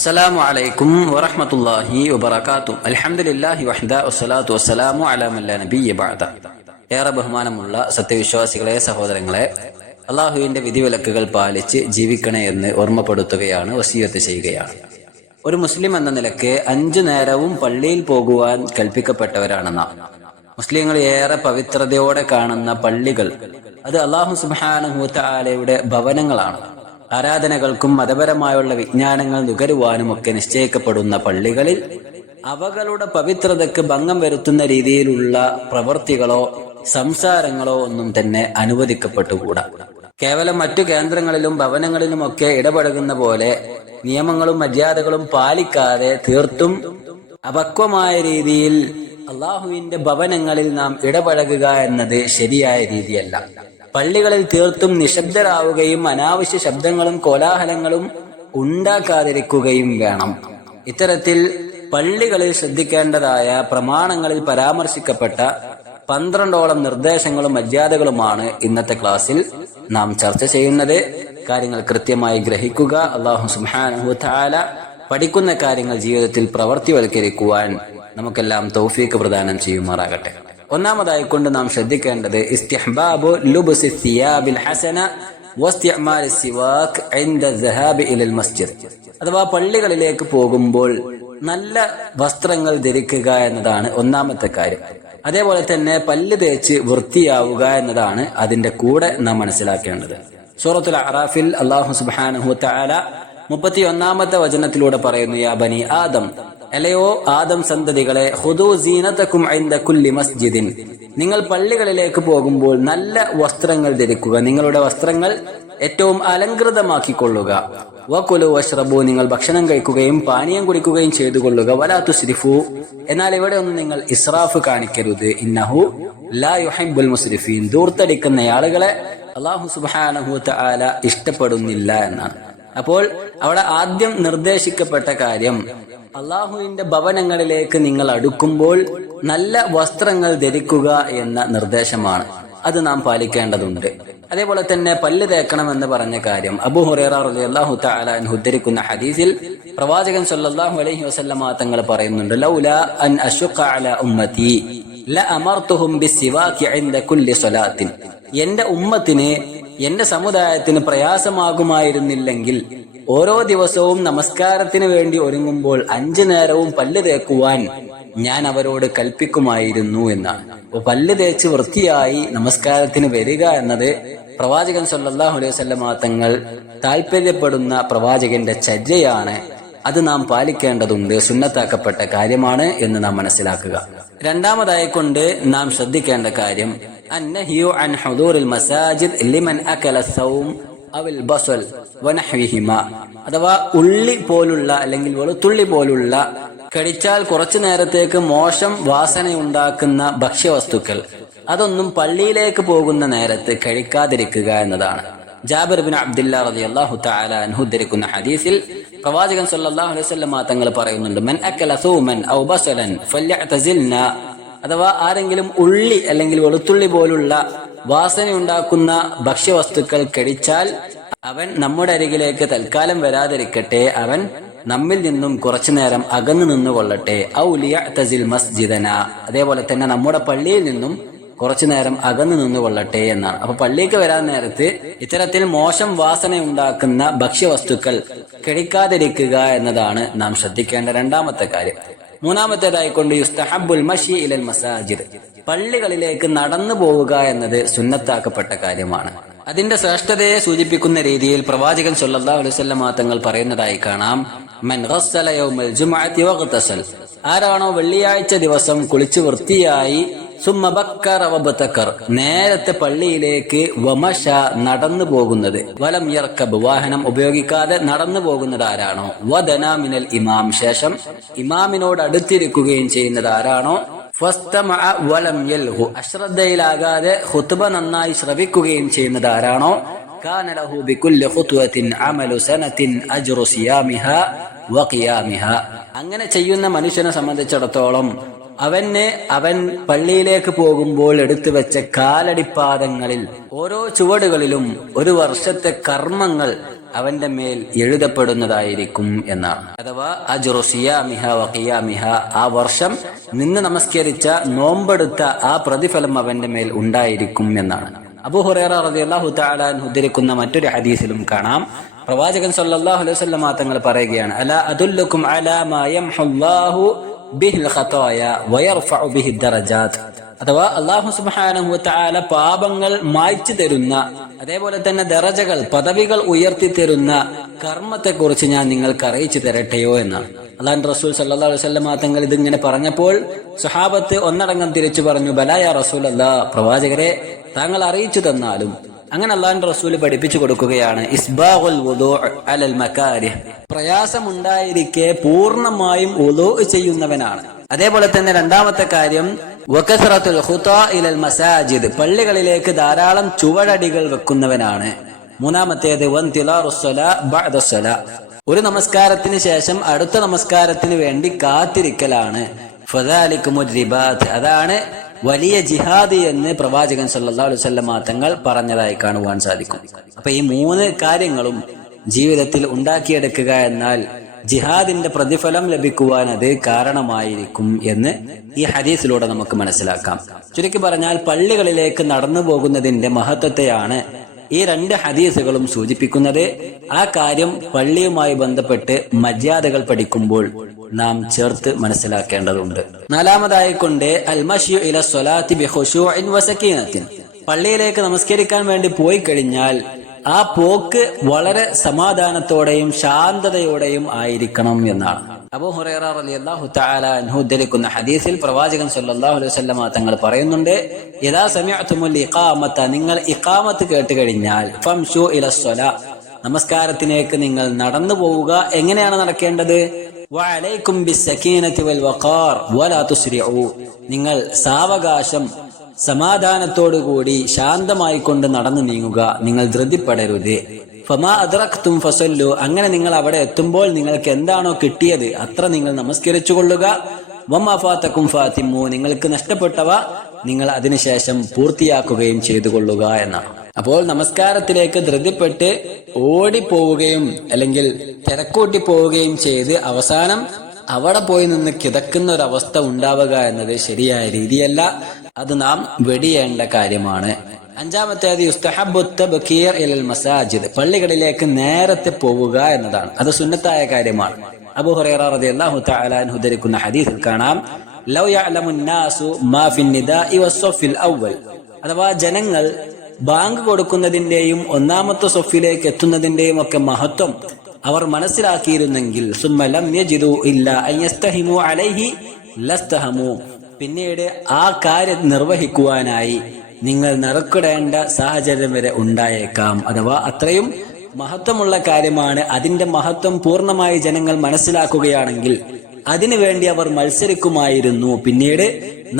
അസ്സലാമു അലൈക്കും വറഹ്മത്തുള്ളാഹി വബറകാതുഹു. അൽഹംദുലില്ലാഹി വഹ്ദ വസ്സലാത്തു വസ്സലാമു അലാ മൻ ലാ നബിയ്യ ബഅദ. ഏറെ ബഹുമാനമുള്ള സത്യവിശ്വാസികളെ, സഹോദരങ്ങളെ, അള്ളാഹുവിന്റെ വിധിവിലക്കുകൾ പാലിച്ച് ജീവിക്കണേ എന്ന് ഓർമ്മപ്പെടുത്തുകയാണ്, വസിയത്ത് ചെയ്യുകയാണ്. ഒരു മുസ്ലിം എന്ന നിലയ്ക്ക് 5 നേരവും പള്ളിയിൽ പോകുവാൻ കൽപ്പിക്കപ്പെട്ടവരാണ് നാം. മുസ്ലിങ്ങൾ ഏറെ പവിത്രതയോടെ കാണുന്ന പള്ളികൾ അത് അല്ലാഹു സുബ്ഹാനഹു വ തആലയുടെ ഭവനങ്ങളാണ്. ആരാധനകൾക്കും മതപരമായുള്ള വിജ്ഞാനങ്ങൾ നുകരുവാനുമൊക്കെ നിശ്ചയിക്കപ്പെടുന്ന പള്ളികളിൽ അവകളുടെ പവിത്രതയ്ക്ക് ഭംഗം വരുത്തുന്ന രീതിയിലുള്ള പ്രവൃത്തികളോ സംസാരങ്ങളോ ഒന്നും തന്നെ അനുവദിക്കപ്പെട്ടുകൂടാ. കേവലം മറ്റു കേന്ദ്രങ്ങളിലും ഭവനങ്ങളിലുമൊക്കെ ഇടപഴകുന്ന പോലെ നിയമങ്ങളും മര്യാദകളും പാലിക്കാതെ തീർത്തും അപക്വമായ രീതിയിൽ അള്ളാഹുവിന്റെ ഭവനങ്ങളിൽ നാം ഇടപഴകുക എന്നത് ശരിയായ രീതിയല്ല. പള്ളികളിൽ തീർത്തും നിശബ്ദരാവുകയും അനാവശ്യ ശബ്ദങ്ങളും കോലാഹലങ്ങളും ഉണ്ടാക്കാതിരിക്കുകയും വേണം. ഇത്തരത്തിൽ പള്ളികളിൽ ശ്രദ്ധിക്കേണ്ടതായ പ്രമാണങ്ങളിൽ പരാമർശിക്കപ്പെട്ട 12ഓളം നിർദ്ദേശങ്ങളും മര്യാദകളുമാണ് ഇന്നത്തെ ക്ലാസ്സിൽ നാം ചർച്ച ചെയ്യുന്നത്. കാര്യങ്ങൾ കൃത്യമായി ഗ്രഹിക്കുക. അല്ലാഹു സുബ്ഹാനഹു വ തആല പഠിക്കുന്ന കാര്യങ്ങൾ ജീവിതത്തിൽ പ്രവർത്തിവൽക്കരിക്കുവാൻ നമുക്കെല്ലാം തൗഫീഖ് പ്രദാനം ചെയ്യുമാറാകട്ടെ. ഒന്നാമതായി കൊണ്ട് നാം ശ്രദ്ധിക്കേണ്ടത് ഇസ്തിഹ്ബാബു ലുബ്സി സിയാബിൽ ഹസന വസ്തിഅമാൽ സിവാക് ഇൻദ ദഹാബി ഇലൽ മസ്ജിദ്. അഥവാ പള്ളികളിലേക്ക് പോകുമ്പോൾ നല്ല വസ്ത്രങ്ങൾ ധരിക്കുക എന്നതാണ് ഒന്നാമത്തെ കാര്യം. അതേപോലെ തന്നെ പല്ല് തേച്ച് വൃത്തിയാവുക എന്നതാണ് അതിന്റെ കൂടെ നാം മനസ്സിലാക്കേണ്ടത്. സൂറത്തുൽ അറാഫിൽ അല്ലാഹു സുബ്ഹാനഹു വ തആല 31-ാമത്തെ വചനത്തിലൂടെ പറയുന്നു, യാ ബനി ആദം, അല്ലയോ ആദം സന്തതികളെ, ഖുദൂ സീനതകും ഇൻദ കുല്ലി മസ്ജിദിൻ, നിങ്ങൾ പള്ളികളിലേക്ക് പോകുമ്പോൾ നല്ല വസ്ത്രങ്ങൾ ധരിക്കുക, നിങ്ങളുടെ വസ്ത്രങ്ങൾ ഏറ്റവും അലങ്കൃതമാക്കിക്കൊള്ളുക. വകുലു വശ്റബു, നിങ്ങൾ ഭക്ഷണം കഴിക്കുകയും പാനീയം കുടിക്കുകയും ചെയ്തു കൊള്ളുക. വലാ തുസ്രിഫു, എന്നാൽ ഇവിടെ ഒന്നും നിങ്ങൾ ഇസ്രാഫ് കാണിക്കരുത്. ഇന്നഹു ലാ യുഹിബ്ബുൽ മുസ്രിഫീൻ, ദൂർത്തടിക്കുന്ന ആളുകളെ അല്ലാഹു സുബ്ഹാനഹു വ തആല ഇഷ്ടപ്പെടുന്നില്ല എന്നാണ്. അപ്പോൾ അവിടെ ആദ്യം നിർദ്ദേശിക്കപ്പെട്ട കാര്യം അള്ളാഹുവിന്റെ ഭവനങ്ങളിലേക്ക് നിങ്ങൾ അടുക്കുമ്പോൾ നല്ല വസ്ത്രങ്ങൾ ധരിക്കുക എന്ന നിർദ്ദേശമാണ്. അത് നാം പാലിക്കേണ്ടതുണ്ട്. അതേപോലെ തന്നെ പല്ല് തേക്കണം എന്ന് പറഞ്ഞ കാര്യം അബൂ ഹുറൈറ റളിയല്ലാഹു തആല അൻഹു ഉദ്ധരിക്കുന്ന ഹദീസിൽ പ്രവാചകൻ സല്ലല്ലാഹു അലൈഹി വസല്ലമ തങ്ങൾ പറയുന്നുണ്ട്, ലൗലാ അൻ അശുഖ അലാ ഉമ്മതി ലഅമർതുഹും ബിസ്സിവാകി ഇൻദ കുല്ലി സ്വലാത്തിൻ, എന്റെ ഉമ്മത്തിന്, എന്റെ സമുദായത്തിന് പ്രയാസമാകുമായിരുന്നില്ലെങ്കിൽ ഓരോ ദിവസവും നമസ്കാരത്തിന് വേണ്ടി ഒരുങ്ങുമ്പോൾ 5 നേരവും പല്ല് തേക്കുവാൻ ഞാൻ അവരോട് കൽപ്പിക്കുമായിരുന്നു എന്നാണ്. അപ്പോൾ പല്ല് തേച്ച് വൃത്തിയായി നമസ്കാരത്തിന് വരിക എന്നത് പ്രവാചകൻ സല്ലല്ലാഹു അലൈഹി വസല്ലമ തങ്ങൾ താല്പര്യപ്പെടുന്ന പ്രവാചകന്റെ ചര്യയാണ്. അത് നാം പാലിക്കേണ്ടതുണ്ട്, സുന്നത്താക്കപ്പെട്ട കാര്യമാണ് എന്ന് നാം മനസ്സിലാക്കുക. രണ്ടാമതായി കൊണ്ട് നാം ശ്രദ്ധിക്കേണ്ട കാര്യം അന്നഹിയു അൻ ഹുദൂറിൽ മസാജിദ് ലിമൻ അകല സൗം അവൽ ബസൽ വനഹ്വിഹിമ, അഥവാ ഉള്ളി പോലുള്ള അല്ലെങ്കിൽ വെളുത്തുള്ളി പോലുള്ള കഴിച്ചാൽ കുറച്ചു നേരത്തേക്ക് മോശം വാസനയുണ്ടാക്കുന്ന ഭക്ഷ്യവസ്തുക്കൾ അതൊന്നും പള്ളിയിലേക്ക് പോകുന്ന നേരത്ത് കഴിക്കാതിരിക്കുക എന്നതാണ്. ജാബിർ ബിൻ അബ്ദുല്ലാ റളിയല്ലാഹു തആല അൻഹു ഉദ്ധരിക്കുന്ന ഹദീസിൽ പ്രവാചകൻ സല്ലല്ലാഹു അലൈഹി വസല്ലം തങ്ങൾ പറയുന്നുണ്ട്, മൻ അകല സൂമൻ ഔ ബസലൻ ഫല്യഅ്തസിൽന, അഥവാ ആരെങ്കിലും ഉള്ളി അല്ലെങ്കിൽ വെളുത്തുള്ളി പോലുള്ള വാസനയുണ്ടാക്കുന്ന ഭക്ഷ്യവസ്തുക്കൾ കഴിച്ചാൽ അവൻ നമ്മുടെ അരികിലേക്ക് തൽക്കാലം വരാതിരിക്കട്ടെ, അവൻ നമ്മിൽ നിന്നും കുറച്ചു നേരം അകന്നു നിന്നുകൊള്ളട്ടെ. ഔ ലിയഅ്തസിൽ മസ്ജിദന, അതേപോലെ തന്നെ നമ്മുടെ പള്ളിയിൽ നിന്നും കുറച്ചു നേരം അകന്നു നിന്നുകൊള്ളട്ടെ എന്നാണ്. അപ്പൊ പള്ളിക്ക് വരാൻ നേരത്ത് ഇത്തരത്തിൽ മോശം വാസന ഉണ്ടാക്കുന്ന ഭക്ഷ്യവസ്തുക്കൾ കഴിക്കാതിരിക്കുക എന്നതാണ് നാം ശ്രദ്ധിക്കേണ്ട രണ്ടാമത്തെ കാര്യം. മൂന്നാമത്തേതായിക്കൊണ്ട് യുസ്തഹബ്ബുൽ മശി ഇലൽ മസാജിദ്, പള്ളികളിലേക്ക് നടന്നു പോവുക എന്നത് സുന്നത്താക്കപ്പെട്ട കാര്യമാണ്. അതിന്റെ ശ്രേഷ്ഠതയെ സൂചിപ്പിക്കുന്ന രീതിയിൽ പ്രവാചകൻ സല്ലല്ലാഹു അലൈഹി വസല്ലം തങ്ങൾ പറയുന്നതായി കാണാം, മൻ ഗസ്സല യൗമൽ ജുമുഅത്തി വഗ്തസൽ, ആരാണോ വെള്ളിയാഴ്ച ദിവസം കുളിച്ചു വൃത്തിയായി സുമ്മ ബക്കറ വബതകർ, നേരത്തെ പള്ളിയിലേക്ക് വമശ, നടന്നു പോകുന്നത്, വലം യർക്കബ്, വാഹനം ഉപയോഗിക്കാതെ നടന്നു പോകുന്നത് ആരാണോ, വദന മിനൽ ഇമാം, ശേഷം ഇമാമിനോട് അടുത്തിരിക്കുകയും ചെയ്യുന്നത് ആരാണോ, ഫസ്തമഅ വലം യൽഹു, അശ്രദ്ധയിലാകാതെ ഖുത്ബ നന്നായി ശ്രവിക്കുകയും ചെയ്യുന്നത് ആരാണോ, കാന ലഹു ബികുല്ലി ഖുത്വത്തിൻ അമലു സനത്തിൻ അജ്റു സിയാമിഹാ വഖിയാമിഹാ, അങ്ങനെ ചെയ്യുന്ന മനുഷ്യനെ സംബന്ധിച്ചിടത്തോളം അവൻ പള്ളിയിലേക്ക് പോകുമ്പോൾ എടുത്തു വെച്ച കാലടിപ്പാദങ്ങളിൽ ഓരോ ചുവടുകളിലും 1 വർഷത്തെ കർമ്മങ്ങൾ അവന്റെ മേൽ എഴുതപ്പെടുന്നതായിരിക്കും എന്നാണ്. അഥവാ അജ്റു സിയാമിഹ വ ഖിയാമിഹ, ആ വർഷം നിന്ന് നമസ്കരിച്ച നോമ്പെടുത്ത ആ പ്രതിഫലം അവന്റെ മേൽ ഉണ്ടായിരിക്കും എന്നാണ്. അബൂ ഹുറൈറ റളിയല്ലാഹു തആല അൻഹു ഉദ്ധരിക്കുന്ന മറ്റൊരു ഹദീസിലും കാണാം, പ്രവാചകൻ സല്ലല്ലാഹു അലൈഹി വസല്ലം തങ്ങൾ പറയുകയാണ്, അലാ അദുല്ലുക്കും അലാ മാ യംഹുല്ലാഹു ബിഹിൽ ഖതായ വയർഫഉ ബിഹി ദറജാത്ത്. അഥവാ അല്ലാഹു സുബ്ഹാനഹു വ തആല പാപങ്ങൾ മായ്ച്ചു തരുന്ന, അതേപോലെ തന്നെ ദറജകൾ, പദവികൾ ഉയർത്തി തരുന്ന കർമ്മത്തെക്കുറിച്ച് ഞാൻ നിങ്ങൾക്ക് അറിയിച്ചു തരട്ടെയോ എന്നാണ്. അല്ലാഹുവിന്റെ റസൂൽ സല്ലല്ലാഹു അലൈഹി വസല്ലം തങ്ങൾ ഇതിങ്ങനെ പറഞ്ഞപ്പോൾ സ്വഹാബത്ത് ഒന്നടങ്കം തിരിച്ചു പറഞ്ഞു, ബലാ യാ റസൂലല്ലാഹ്, പ്രവാചകരെ താങ്കൾ അറിയിച്ചു തന്നാലും. അങ്ങനെ അല്ലാഹുവിന്റെ റസൂൽ പഠിപ്പിച്ചു കൊടുക്കുകയാണ്, ഇസ്ബാഗുൽ വുദൂ അലൽ മകാരിഹ്, പ്രയാസമുണ്ടായിരിക്കെ പൂർണ്ണമായും വുദൂ ചെയ്യുന്നവനാണ്. അതേപോലെ തന്നെ രണ്ടാമത്തെ കാര്യം വകസറത്തുൽ ഖുതാ ഇലൽ മസാജിദ്, പള്ളികളിലേക്ക് ധാരാളം ചുവടടികൾ വെക്കുന്നവനാണ്. മൂന്നാമത്തേത് വൻതിലാറുസ് സ്വലാ ബഅദസ് സ്വലാ, ഒരു നമസ്കാരത്തിന് ശേഷം അടുത്ത നമസ്കാരത്തിന് വേണ്ടി കാത്തിരിക്കലാണ്. ഫദാലികുമുർ റിബാത്ത്, അതാണ് വലിയ ജിഹാദ് എന്ന് പ്രവാചകൻ സല്ലല്ലാഹു അലൈഹി വസല്ലം തങ്ങൾ പറഞ്ഞതായി കാണുവാൻ സാധിക്കും. അപ്പൊ ഈ മൂന്ന് കാര്യങ്ങളും ജീവിതത്തിൽ ഉണ്ടാക്കിയെടുക്കുക എന്നാൽ ജിഹാദിന്റെ പ്രതിഫലം ലഭിക്കുവാൻ അത് കാരണമായിരിക്കും എന്ന് ഈ ഹദീസിലൂടെ നമുക്ക് മനസ്സിലാക്കാം. ചുരുക്കി പറഞ്ഞാൽ പള്ളികളിലേക്ക് നടന്നു പോകുന്നതിന്റെ മഹത്വത്തെയാണ് ഈ രണ്ട് ഹദീസുകളും സൂചിപ്പിക്കുന്നത്. ആ കാര്യം പള്ളിയുമായി ബന്ധപ്പെട്ട് മര്യാദകൾ പഠിക്കുമ്പോൾ നാം ചേർത്ത് മനസ്സിലാക്കേണ്ടതുണ്ട്. നാലാമതായിക്കൊണ്ട് അൽ മശ്യു ഇല സ്വലാത്തി ബിഖുശൂഇൻ വസകീനത്തിൻ, പള്ളിയിലേക്ക് നമസ്കരിക്കാൻ വേണ്ടി പോയി കഴിഞ്ഞാൽ ആ പോക്ക് വളരെ സമാധാനത്തോടെയും ശാന്തതയോടെയും ആയിരിക്കണം എന്നാണ്. അബൂ ഹുറൈറ റളിയല്ലാഹു തആല അൻഹു ഉദ്ധരിക്കുന്ന ഹദീസിൽ പ്രവാചകൻ സല്ലല്ലാഹു അലൈഹി വസല്ലം തങ്ങൾ പറയുന്നുണ്ട്, ഇദാ സമിഅ്തുമുൽ ഇഖാമത, നിങ്ങൾ ഇഖാമത്ത് കേട്ട് കഴിഞ്ഞാൽ ഫംശു ഇലസ്സലാ, നമസ്കാരത്തിലേക്ക് നിങ്ങൾ നടന്നു പോവുക. എങ്ങനെയാണ് നടക്കേണ്ടത്? വഅലൈക്കും ബിസ്സകീനതി വൽ വഖാർ വലാ തുസ്രിഉ, നിങ്ങൾ സാവകാശം സമാധാനത്തോടുകൂടി ശാന്തമായിക്കൊണ്ട് നടന്നു നീങ്ങുക, നിങ്ങൾ ധൃതിപ്പെടരുത്. ഫമാ അദ്റക്തും ഫസല്ലു, അങ്ങനെ നിങ്ങൾ അവിടെ എത്തുമ്പോൾ നിങ്ങൾക്ക് എന്താണോ കിട്ടിയത് അത്ര നിങ്ങൾ നമസ്കരിച്ചു കൊള്ളുക. വമാ ഫാതകും ഫാത്തിമു, നിങ്ങൾക്ക് നഷ്ടപ്പെട്ടവ നിങ്ങൾ അതിനുശേഷം പൂർത്തിയാക്കുകയും ചെയ്തു കൊള്ളുക എന്നാണ്. അപ്പോൾ നമസ്കാരത്തിലേക്ക് ധൃതിപ്പെട്ട് ഓടിപ്പോവുകയും അല്ലെങ്കിൽ തിരക്കൂട്ടി പോവുകയും ചെയ്ത് അവസാനം അവിടെ പോയി നിന്ന് കിടക്കുന്ന ഒരവസ്ഥ ഉണ്ടാവുക എന്നത് ശരിയായ രീതിയല്ല. അത് നാം വെടിയേണ്ട കാര്യമാണ്. അഞ്ചാമത്തേത് യുസ്തഹബ്ബു തബ്കീർ ഇലൽ മസാജിദ്, പള്ളികളിലേക്ക് നേരത്തെ പോവുക എന്നതാണ്. അത് സുന്നത്തായ കാര്യമാണ്. അബൂ ഹുറൈറ റളിയല്ലാഹു തആല അൻഹു ഉദ്ധരിക്കുന്ന ഹദീസിൽ കാണാം, ലൗ യഅലമുൻ നാസു മാ ഫിൻ നിദാഇ വസ്സഫിൽ അവ്വൽ, അഥവാ ജനങ്ങൾ ബാങ്ക് കൊടുക്കുന്നതിന്റെയും ഒന്നാമത്തെ സൊഫിലേക്ക് എത്തുന്നതിന്റെയും ഒക്കെ മഹത്വം അവർ മനസ്സിലാക്കിയിരുന്നെങ്കിൽ സുമ്മ ലം യജിദു ഇല്ലാ അൻ യസ്തഹിമു അലൈഹി ലസ്തഹമു, പിന്നീട് ആ കാര്യം നിർവഹിക്കുവാനായി നിങ്ങൾ നറുക്കിടേണ്ട സാഹചര്യം വരെ ഉണ്ടായേക്കാം. അഥവാ അത്രയും മഹത്വമുള്ള കാര്യമാണ്. അതിന്റെ മഹത്വം പൂർണ്ണമായി ജനങ്ങൾ മനസ്സിലാക്കുകയാണെങ്കിൽ അതിനുവേണ്ടി അവർ മത്സരിക്കുമായിരുന്നു. പിന്നീട്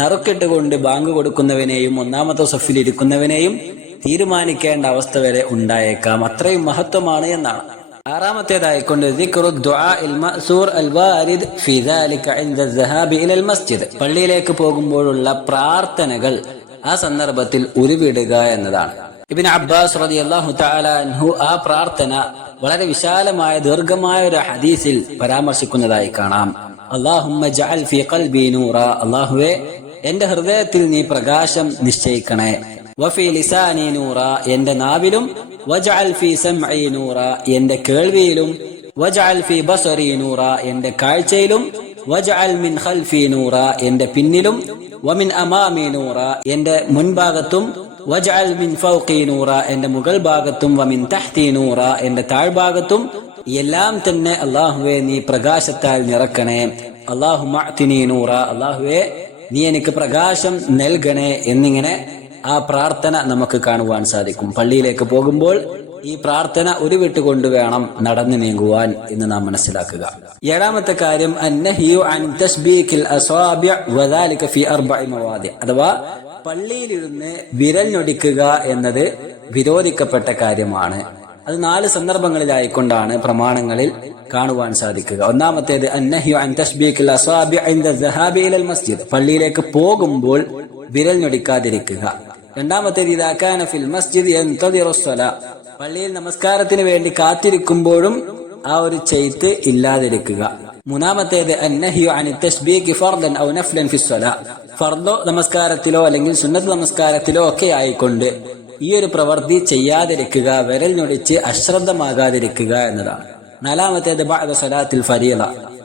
നറുക്കിട്ടുകൊണ്ട് ബാങ്ക് കൊടുക്കുന്നവനെയും ഒന്നാമത്തെ സഫിൽ ഇരിക്കുന്നവനെയും തീരുമാനിക്കേണ്ട അവസ്ഥ വരെ ഉണ്ടായേക്കാം. അത്രയും മഹത്വമാണ് എന്നാണ്. ആറാമത്തേതായിക്കൊണ്ട് പള്ളിയിലേക്ക് പോകുമ്പോഴുള്ള പ്രാർത്ഥനകൾ ആ സന്ദർഭത്തിൽ ഉരുവിടുക എന്നതാണ്. ഇബ്നു അബ്ബാസ് റളിയല്ലാഹു തആല അൻഹു ആ പ്രാർത്ഥന വളരെ വിശാലമായ ദീർഘമായ ഒരു ഹദീസിൽ പരാമർശിക്കുന്നതായി കാണാം. അല്ലാഹുമ്മ ജഅൽ ഫീ ഖൽബി നൂറ, അല്ലാഹുവേ എന്റെ ഹൃദയത്തിൽ നീ പ്രകാശം നിശ്ചയിക്കണേ. വഫീ ലിസാനി നൂറ, എന്റെ നാവിലും. വജഅൽ ഫീ സമഇ നൂറ, എന്റെ കേൾവിയിലും. വജഅൽ ഫീ ബസരി നൂറ, എന്റെ കാഴ്ചയിലും. വജഅൽ മിൻ ഖൽഫി നൂറ, എന്റെ പിന്നിലും. വമിൻ അമാമി നൂറ, എന്റെ മുൻഭാഗത്തും. വജഅൽ മിൻ ഫൗഖി നൂറ, എന്റെ മുകൾ ഭാഗത്തും. വമിൻ തഹ്തി നൂറ, എന്റെ താഴ്ഭാഗത്തും. എല്ലാം തന്നെ അല്ലാഹുവേ നീ പ്രകാശത്താൽ നിറക്കണേ. അല്ലാഹുമ്മ അഅ്തിനി നൂറ, അല്ലാഹുവേ നീ എനിക്ക് പ്രകാശം നൽകണേ എന്നിങ്ങനെ ആ പ്രാർത്ഥന നമുക്ക് കാണുവാൻ സാധിക്കും. പള്ളിയിലേക്ക് പോകുമ്പോൾ ഈ പ്രാർത്ഥന ഉരുവിട്ടുകൊണ്ട് വേണം നടന്നു നീങ്ങുവാൻ എന്ന് നാം മനസ്സിലാക്കുക. ഏഴാമത്തെ കാര്യം അന്നഹിയു അൻ തസ്ബീഖിൽ അസ്വാബിഅ വദാലിക ഫീ അർബഇ മവാദി, അഥവാ പള്ളിയിലിരുന്ന് വിരൽ ഞൊടിക്കുക എന്നത് വിരോധിക്കപ്പെട്ട കാര്യമാണ്. അത് 4 സന്ദർഭങ്ങളിലായിക്കൊണ്ടാണ് പ്രമാണങ്ങളിൽ കാണുവാൻ സാധിക്കുക. ഒന്നാമത്തേത് അന്നഹിയു അൻ തസ്ബീഖിൽ അസ്വാബിഅ ഇൻദ ദഹാബി ഇലൽ മസ്ജിദ്, പള്ളിയിലേക്ക് പോകുമ്പോൾ വിരൽ ഞൊടിക്കാതിരിക്കുക. രണ്ടാമത്തേത് ഇദാ കാന ഫിൽ മസ്ജിദ് യൻതദിറു സ്വലാ, പള്ളിയിൽ നമസ്കാരത്തിന് വേണ്ടി കാത്തിരിക്കുമ്പോഴും ആ ഒരു ചെയ്ത്ത് ഇല്ലാതിരിക്കുക. മൂന്നാമത്തേത് അന്നഹ്യു അനി തസ്ബീഹി ഫർദൻ ഔ നഫ്ലൻ ഫി സ്വലാ. ഫർദോ നമസ്കാരത്തിലോ അല്ലെങ്കിൽ സുന്നത്ത് നമസ്കാരത്തിലോ ഒക്കെ ആയിക്കൊണ്ട് ഈ ഒരു പ്രവൃത്തി ചെയ്യാതിരിക്കുക, വിരൽ ഞൊടിച്ച് അശ്രദ്ധമാകാതിരിക്കുക എന്നതാണ്. നാലാമത്തേത് ബഅദ സ്വലാത്തിൽ ഫരീള.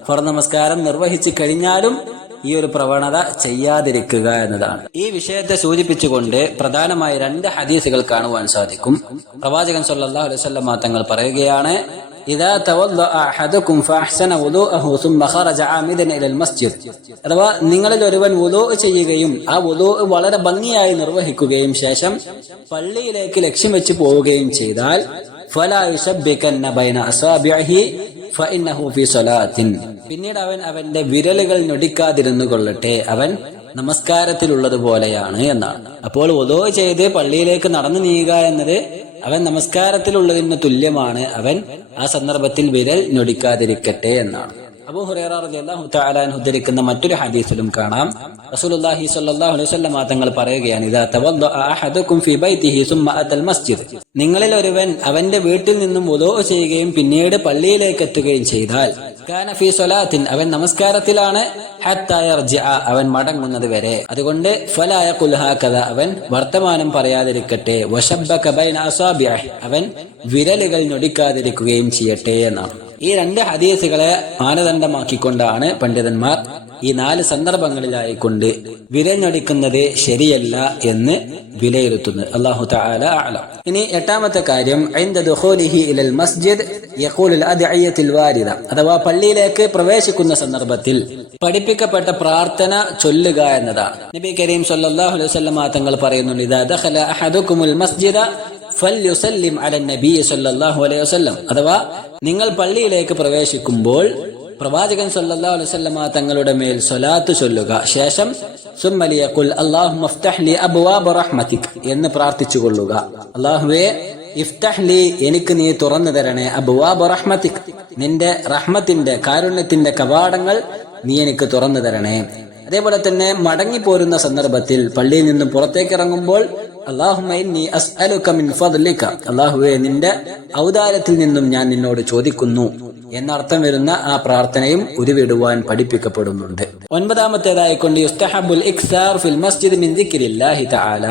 ഫർദ് നമസ്കാരം നിർവഹിച്ചു കഴിഞ്ഞാലും ഈ ഒരു പ്രവണത ചെയ്യാതിരിക്കുക എന്നതാണ്. ഈ വിഷയത്തെ സൂചിപ്പിച്ചുകൊണ്ട് പ്രധാനമായി 2 ഹദീസുകൾ കാണുവാൻ സാധിക്കും. പ്രവാചകൻ സല്ലല്ലാഹു അലൈഹി വസല്ലം തങ്ങൾ പറയുകയാണ്, ഇദാ തവദ്ദഅ അഹദുകും ഫഅഹ്സന വുദൂഅഹു സുമ്മ ഖറജ ആമിദൻ ഇലൽ മസ്ജിദ്. അഥവാ നിങ്ങളിൽ ഒരുവൻ വുദൂ ചെയ്യുകയും ആ വുദൂ വളരെ ഭംഗിയായി നിർവഹിക്കുകയും ശേഷം പള്ളിയിലേക്ക് ലക്ഷ്യം വെച്ച് പോവുകയും ചെയ്താൽ ഫലാ യുസബ്ബികന്ന ബൈന അസാബിഇഹി ഫഇന്നഹു ഫീ സ്വലാത്തിൻ. പിന്നീട് അവൻ അവന്റെ വിരലുകൾ ഞൊടിക്കാതിരുന്നു കൊള്ളട്ടെ, അവൻ നമസ്കാരത്തിലുള്ളതുപോലെയാണ് എന്നാണ്. അപ്പോൾ വുദൂ ചെയ്ത് പള്ളിയിലേക്ക് നടന്നു നീങ്ങുക എന്നത് അവൻ നമസ്കാരത്തിലുള്ളതിന് തുല്യമാണ്. അവൻ ആ സന്ദർഭത്തിൽ വിരൽ ഞൊടിക്കാതിരിക്കട്ടെ എന്നാണ്. അബൂ ഹുറൈറ റളിയല്ലാഹു തആല അൻഹു ഉദ്ധരിക്കുന്ന മറ്റൊരു ഹദീസിലും കാണാം, റസൂലുള്ളാഹി സ്വല്ലല്ലാഹു അലൈഹി വസല്ലം തങ്ങൾ പറയുകയാണ്, ഇദാ തവദ്ദഅ അഹദുകും ഫീ ബൈതിഹി സുമ്മ അത്തൽ മസ്ജിദ്. നിങ്ങളിൽ ഒരുവൻ അവന്റെ വീട്ടിൽ നിന്നും വുദൂ ചെയ്യുകയും പിന്നീട് പള്ളിയിലേക്ക് എത്തുകയും ചെയ്താൽ കാന ഫീ സ്വലാത്തിൻ, അവൻ നമസ്കാരത്തിലാണ്, ഹത്താ യർജിഅ, അവൻ മടങ്ങുന്നത് വരെ. അതുകൊണ്ട് ഫലാ യഖുൽ ഹാകദ, അവൻ വർത്തമാനം പറയാതിരിക്കട്ടെ, വശബ്ബക ബൈന അസാബിഇഹി, അവൻ വിരലുകൾ ഞൊടിക്കാതിരിക്കുകയും ചെയ്യട്ടെ എന്നാണ്. ഈ 2 ഹദീസുകളെ മാനദണ്ഡമാക്കിക്കൊണ്ടാണ് പണ്ഡിതന്മാർ ഈ 4 സന്ദർഭങ്ങളിലായിക്കൊണ്ട് വിരൽ ഞൊടിക്കുന്നത് ശരിയല്ല എന്ന് വിലയിരുത്തുന്നത്. അല്ലാഹു തആല അഅലം. ഇനി 8ാമത്തെ കാര്യം, ഇൻദ ദുഖൂലിഹി ഇലൽ മസ്ജിദ് യഖൂലുൽ അദ്ഇയത്തുൽ വാരിദ. അഥവാ പള്ളിയിലേക്ക് പ്രവേശിക്കുന്ന സന്ദർഭത്തിൽ പഠിപ്പിക്കപ്പെട്ട പ്രാർത്ഥന ചൊല്ലുക എന്നതാണ്. നബി കരീം സല്ലല്ലാഹു അലൈഹി വസല്ലം തങ്ങൾ പറയുന്നുണ്ട്, ഇദാ ദഖല അഹദുകുമുൽ മസ്ജിദ ഫൽയുസല്ലിം അലൻ നബി സല്ലല്ലാഹു അലൈഹി വസല്ലം. അഥവാ നിങ്ങൾ പള്ളിയിലേക്ക് പ്രവേശിക്കുമ്പോൾ പ്രവാചകൻ സല്ലല്ലാഹു അലൈഹി വസല്ലം തങ്ങളുടെ മേൽ സ്വലാത്ത് ചൊല്ലുക. ശേഷം സുമ്മ ലിയഖുൽ അല്ലാഹുമ്മ ഇഫ്തഹ് ലി അബ്വാബ റഹ്മതിക് എന്ന് പ്രാർത്ഥിച്ചു കൊള്ളുക. അല്ലാഹുവേ, ഇഫ്തഹ് ലി, എനിക്ക് നീ തുറന്നു തരണേ, അബ്വാബ റഹ്മതിക്, നിന്റെ റഹ്മത്തിന്റെ കാരുണ്യത്തിന്റെ കവാടങ്ങൾ നീ എനിക്ക് തുറന്നു തരണേ. അതേപോലെ തന്നെ മടങ്ങിപ്പോരുന്ന സന്ദർഭത്തിൽ പള്ളിയിൽ നിന്നും പുറത്തേക്ക് ഇറങ്ങുമ്പോൾ അല്ലാഹുമ്മ ഇന്നി അസ്അലുക മിൻ ഫദ്ലിക, അല്ലാഹുവേ, നിന്റെ ഔദാര്യത്തിൽ നിന്നും ഞാൻ നിന്നോട് ചോദിക്കുന്നു എന്നർത്ഥം വരുന്ന ആ പ്രാർത്ഥനയും ഉരുവിടുവാൻ പഠിപ്പിക്കപ്പെടുന്നുണ്ട്. 9ാമത്തേതായിക്കൊണ്ട് യുസ്തഹബുൽ ഇക്സാർ ഫിൽ മസ്ജിദ് മിൻ ദിക്രില്ലാഹി തആല.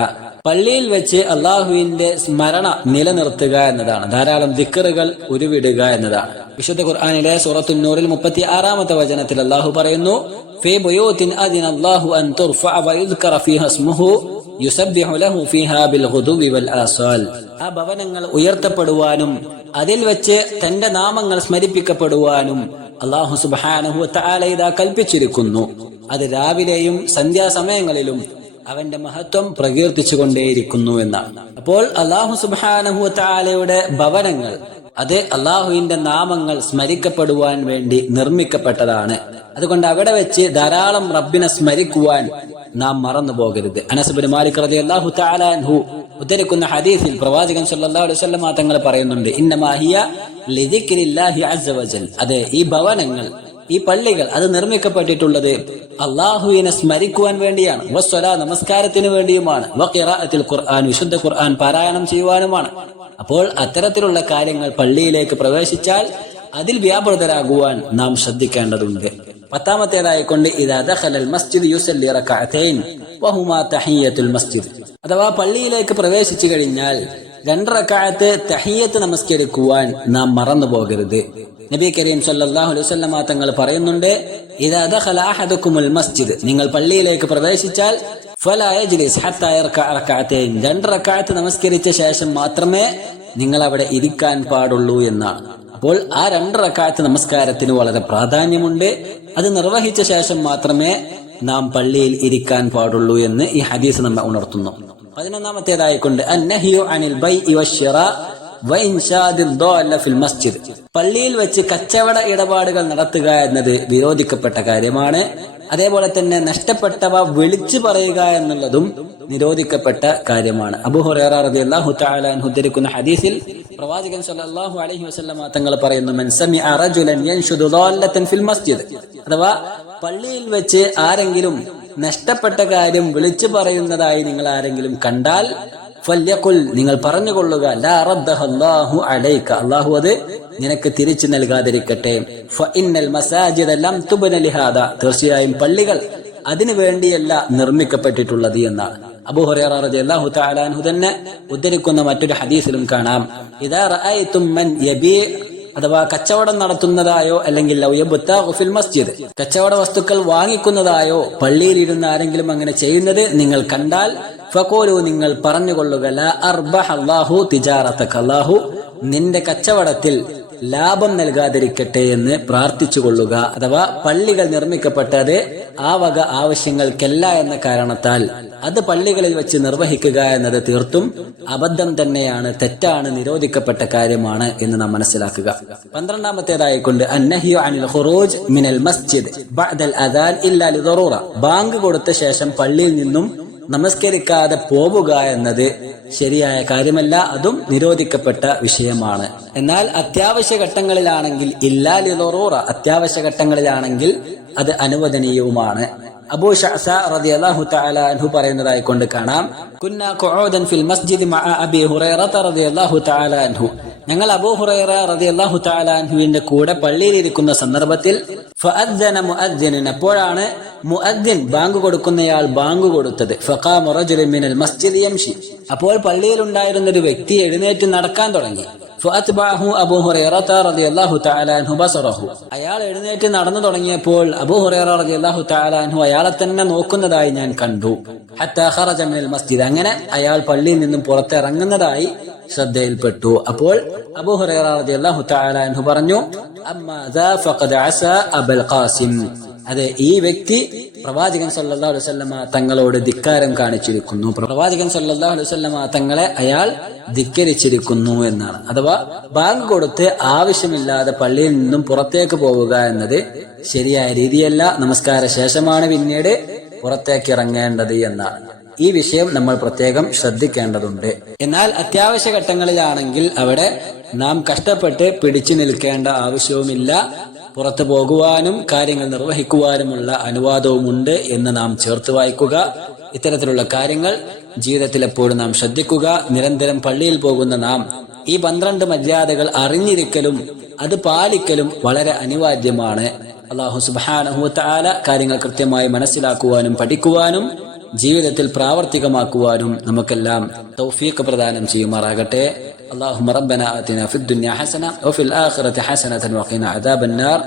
പള്ളിയിൽ വെച്ച് അള്ളാഹുവിന്റെ സ്മരണ നിലനിർത്തുക എന്നതാണ്, ധാരാളം ദിക്റുകൾ ഉരുവിടുക എന്നതാണ്. വിശുദ്ധ ഖുർആനിലെ സൂറത്തുൻ നൂറിൽ 36ാമത്തെ വചനത്തിൽ അള്ളാഹു പറയുന്നു, ഫീ ബുയൂത്തിൻ അദിന അല്ലാഹു അൻ തുർഫഅ വയുദ്കറ ഫീഹാ ഇസ്മുഹു യുസബ്ബിഹു ലഹു ഫീഹാ ബിൽ ഗുദുവി വൽ ആസാൽ. ആ ഭവനങ്ങൾ ഉയർത്തപ്പെടുവാനും അതിൽ വെച്ച് തന്റെ നാമങ്ങൾ സ്മരിപ്പിക്കപ്പെടുവാനും അല്ലാഹു സുബ്ഹാനഹു വ തആല ഇതാ കൽപ്പിച്ചിരിക്കുന്നു. അത് രാവിലെയും സന്ധ്യാസമയങ്ങളിലും അവന്റെ മഹത്വം പ്രകീർത്തിച്ചുകൊണ്ടേയിരിക്കുന്നു എന്നാണ്. അപ്പോൾ അല്ലാഹു സുബ്ഹാനഹു വ തആലയുടെ ഭവനങ്ങൾ അത് അള്ളാഹുവിന്റെ നാമങ്ങൾ സ്മരിക്കപ്പെടുവാൻ വേണ്ടി നിർമ്മിക്കപ്പെട്ടതാണ്. അതുകൊണ്ട് അവിടെ വെച്ച് ധാരാളം റബ്ബിനെ സ്മരിക്കുവാൻ നാം മറന്നു പോകരുത്. അനസ് ഇബ്നു മാലിക് റളിയല്ലാഹു തആല അൻഹു ഉദ്ധരിക്കുന്ന ഹദീസിൽ പ്രവാചകൻ സല്ലല്ലാഹു അലൈഹി വസല്ലം തങ്ങൾ പറയുന്നുണ്ട്, ഇന്നമാ ഹിയ ലിദിക്രില്ലാഹി അസ്സ വജൽ. അതെ, ഈ ഭവനങ്ങൾ, ഈ പള്ളികൾ അത് നിർമ്മിക്കപ്പെട്ടിട്ടുള്ളത് അള്ളാഹുവിനെ സ്മരിക്കുവാൻ വേണ്ടിയാണ്. വസ്സലാ, നമസ്കാരത്തിന് വേണ്ടിയുമാണ്. വഖിറാഅത്തുൽ ഖുർആൻ, വിശുദ്ധ ഖുർആൻ പാരായണം ചെയ്യുവാനുമാണ്. അപ്പോൾ അത്തരത്തിലുള്ള കാര്യങ്ങൾ പള്ളിയിലേക്ക് പ്രവേശിച്ചാൽ അതിൽ വ്യാപൃതരാകുവാൻ നാം ശ്രദ്ധിക്കേണ്ടതുണ്ട്. 10ാമത്തേതായിക്കൊണ്ട് ഇദാ ദഖലൽ മസ്ജിദ് യുസല്ലി റകഅതൈൻ വഹുമാ തഹിയ്യത്തുൽ മസ്ജിദ്. അഥവാ പള്ളിയിലേക്ക് പ്രവേശിച്ചു കഴിഞ്ഞാൽ 2 റകഅത്ത് തഹിയ്യത്ത് നമസ്കരിക്കുവാൻ നാം മറന്നു പോകരുത്. നബി കരീം സല്ലല്ലാഹു അലൈഹി വസല്ലം തങ്ങൾ പറയുന്നുണ്ട്, ഇദാ ദഖല അഹദുകുമുൽ മസ്ജിദ്, നിങ്ങൾ പള്ളിയിലേക്ക് പ്രവേശിച്ചാൽ ഫലാ യജ്ലിസ് ഹത്താ യർകഅ റകഅതൈൻ, 2 റകഅത്ത് നമസ്കരിച്ച ശേഷം മാത്രമേ നിങ്ങൾ അവിടെ ഇരിക്കാൻ പാടുള്ളൂ എന്നാണ്. അപ്പോൾ ആ 2 റകഅത്ത് നമസ്കാരത്തിന് വളരെ പ്രാധാന്യമുണ്ട്. അത് നിർവഹിച്ച ശേഷം മാത്രമേ നാം പള്ളിയിൽ ഇരിക്കാൻ പാടുള്ളൂ എന്ന് ഈ ഹദീസ് നമ്മെ ഉണർത്തുന്നു. 11ാമത്തേതായിക്കൊണ്ട് അന്നഹ്യു അനിൽ ബൈഇ വശ്ശിറാ വഇൻശാദിൽ ദാല ഫിൽ മസ്ജിദ്. പള്ളിയിൽ വെച്ച് കച്ചവട ഇടപാടുകൾ നടത്തുക എന്നത് വിരോധിക്കപ്പെട്ട കാര്യമാണ്. അതേപോലെ തന്നെ നഷ്ടപ്പെട്ടവ വിളിച്ചു പറയുക എന്നുള്ളതും നിരോധിക്കപ്പെട്ട കാര്യമാണ്. അബൂ ഹുറൈറ റളിയല്ലാഹു തആല അൻഹു ഉദ്ധരിക്കുന്ന ഹദീസിൽ പ്രവാചകൻ സല്ലല്ലാഹു അലൈഹി വസല്ലം തങ്ങൾ പറയുന്നു, മൻ സമിഅ റജുലൻ യൻഷുദു ദാലത്തൻ ഫിൽ മസ്ജിദ്. അഥവാ പള്ളിയിൽ വെച്ച് ആരെങ്കിലും നഷ്ടപ്പെട്ട കാര്യം വിളിച്ചു പറയുന്നതായി നിങ്ങൾ ആരെങ്കിലും കണ്ടാൽ ഫല്യഖുൽ നിങ്ങൾ പറഞ്ഞുകൊള്ളുക ലാ റദ്ദഹല്ലാഹു അലൈക അല്ലാഹു അത് നിനക്ക് തിരിച്ചു നൽകാതിരിക്കട്ടെ. ഫഇന്നൽ മസാജിദ ലം തുബ്ന ലിഹാദാ തീർച്ചയായും പള്ളികൾ അതിനു വേണ്ടിയല്ല നിർമ്മിക്കപ്പെട്ടിട്ടുള്ളത് എന്നാണ്. അബൂ ഹുറൈറ റളിയല്ലാഹു തആല അൻഹു തന്നെ ഉദ്ധരിക്കുന്ന മറ്റൊരു ഹദീസിലും കാണാം, ഇദാ റഅയ്തും മൻ യബീ അഥവാ കച്ചവടം നടത്തുന്നതായോ അല്ലെങ്കിൽ ഫിൽ മസ്ജിദ് കച്ചവട വസ്തുക്കൾ വാങ്ങിക്കുന്നതായോ പള്ളിയിൽ ഇരുന്ന് ആരെങ്കിലും അങ്ങനെ ചെയ്യുന്നത് നിങ്ങൾ കണ്ടാൽ ഫഖൂലു നിങ്ങൾ പറഞ്ഞുകൊള്ളുക ലാ അർബഹല്ലാഹു തിജാറതക അല്ലാഹു നിന്റെ കച്ചവടത്തിൽ ലാഭം നൽകാതിരിക്കട്ടെ എന്ന് പ്രാർത്ഥിച്ചു കൊള്ളുക. അഥവാ പള്ളികൾ നിർമ്മിക്കപ്പെട്ടത് ആ വക ആവശ്യങ്ങൾക്കല്ല എന്ന കാരണത്താൽ അത് പള്ളികളിൽ വെച്ച് നിർവഹിക്കുക എന്നത് തീർത്തും അബദ്ധം തന്നെയാണ്, തെറ്റാണ്, നിരോധിക്കപ്പെട്ട കാര്യമാണ് എന്ന് നാം മനസ്സിലാക്കുക. 12ാമത്തേതായിക്കൊണ്ട് അന്നഹ്യു അനിൽ ഖുറൂജ് മിനൽ മസ്ജിദ് ബഅദൽ അദാൻ ഇല്ലാ ലിദറൂറ ബാങ്ക് കൊടുത്ത ശേഷം പള്ളിയിൽ നിന്നും നമസ്കരിക്കാതെ പോവുക എന്നത് ശരിയായ കാര്യമല്ല, അതും നിരോധിക്കപ്പെട്ട വിഷയമാണ്. എന്നാൽ അത്യാവശ്യ ഘട്ടങ്ങളിലാണെങ്കിൽ ഇല്ലാ ലിദറൂറ അത്യാവശ്യ ഘട്ടങ്ങളിലാണെങ്കിൽ അത് അനുവദനീയവുമാണ്. അബൂ ശഅസ റളിയല്ലാഹു തആല അൻഹു പറയുന്നതായി കൊണ്ട് കാണാം, കുന്നാ ഖുഊദൻ ഫിൽ മസ്ജിദ് മഅ അബീ ഹുറൈറ റളിയല്ലാഹു തആല അൻഹു ഞങ്ങൾ അബൂ ഹുറൈറ റളിയല്ലാഹു തആല അൻഹുവിന്റെ കൂടെ പള്ളിയിൽ ഇരിക്കുന്ന സന്ദർഭത്തിൽ ഫഅദ്ദന മുഅദ്ദിൻ അപ്പോഴാണ് മുഅദ്ദിൻ ബാങ്ക് കൊടുക്കുന്നയാൾ ബാങ്ക് കൊടുത്തത്. ഫഖാമ റജുലുൻ മിനൽ മസ്ജിദ് യംശി അപ്പോൾ പള്ളിയിൽ ഉണ്ടായിരുന്ന ഒരു വ്യക്തി എഴുന്നേറ്റ് നടക്കാൻ തുടങ്ങി. ഫഅത്ബഅഹു അബൂ ഹുറൈറ റളിയല്ലാഹു തആല അൻഹു ബസറഹു അയാൾ എഴുന്നേറ്റ് നടന്നു തുടങ്ങിയപ്പോൾ അബൂ ഹുറൈറ റളിയല്ലാഹു തആല അൻഹു അയാളെ തന്നെ നോക്കുന്നതായി ഞാൻ കണ്ടു. ഹത്താ ഖറജ മിനൽ മസ്ജിദ് അങ്ങനെ അയാൾ പള്ളിയിൽ നിന്നും പുറത്തിറങ്ങുന്നതായി ശ്രദ്ധയിൽപ്പെട്ടു. അപ്പോൾ അബൂ ഹുറൈറ റളിയല്ലാഹു തആല അൻഹു പറഞ്ഞു, അമ്മാ ദാ ഫഖദ് അസ അബുൽ ഖാസിം അതെ ഈ വ്യക്തി പ്രവാചകൻ സല്ലല്ലാഹു അലൈഹി വസല്ലമ തങ്ങളോട് ധിക്കാരം കാണിച്ചിരിക്കുന്നു, പ്രവാചകൻ സല്ലല്ലാഹു അലൈഹി വസല്ലമ തങ്ങളെ അയാൾ ധിക്കരിച്ചിരിക്കുന്നു എന്നാണ്. അഥവാ ബാങ്ക് കൊടുത്ത് ആവശ്യമില്ലാതെ പള്ളിയിൽ നിന്നും പുറത്തേക്ക് പോവുക എന്നത് ശരിയായ രീതിയല്ല, നമസ്കാര ശേഷമാണ് പിന്നീട് പുറത്തേക്ക് ഇറങ്ങേണ്ടത് എന്നാണ്. ഈ വിഷയം നമ്മൾ പ്രത്യേകം ശ്രദ്ധിക്കേണ്ടതുണ്ട്. എന്നാൽ അത്യാവശ്യ ഘട്ടങ്ങളിലാണെങ്കിൽ അവിടെ നാം കഷ്ടപ്പെട്ട് പിടിച്ചു നിൽക്കേണ്ട ആവശ്യവുമില്ല, പുറത്തു പോകുവാനും കാര്യങ്ങൾ നിർവഹിക്കുവാനുമുള്ള അനുവാദവുമുണ്ട് എന്ന് നാം ചേർത്ത് വായിക്കുക. ഇത്തരത്തിലുള്ള കാര്യങ്ങൾ ജീവിതത്തിൽ എപ്പോഴും നാം ശ്രദ്ധിക്കുക. നിരന്തരം പള്ളിയിൽ പോകുന്ന നാം ഈ 12 മര്യാദകൾ അറിഞ്ഞിരിക്കലും അത് പാലിക്കലും വളരെ അനിവാര്യമാണ്. അല്ലാഹു സുബ്ഹാനഹു വ തആല കാര്യങ്ങൾ കൃത്യമായി മനസ്സിലാക്കുവാനും പഠിക്കുവാനും ജീവിതത്തിൽ പ്രാവർത്തികമാക്കുവാനും നമുക്കെല്ലാം തൗഫീഖ് പ്രദാനം ചെയ്യുമാറാകട്ടെ. اللهم ربنا آتنا في الدنيا حسنة وفي الآخرة حسنة وقنا عذاب النار.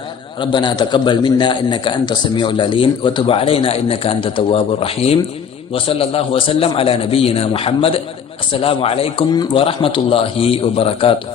ربنا تقبل منا إنك أنت السميع العليم وتب علينا إنك أنت التواب الرحيم. وصلى الله وسلم على نبينا محمد. السلام عليكم ورحمة الله وبركاته.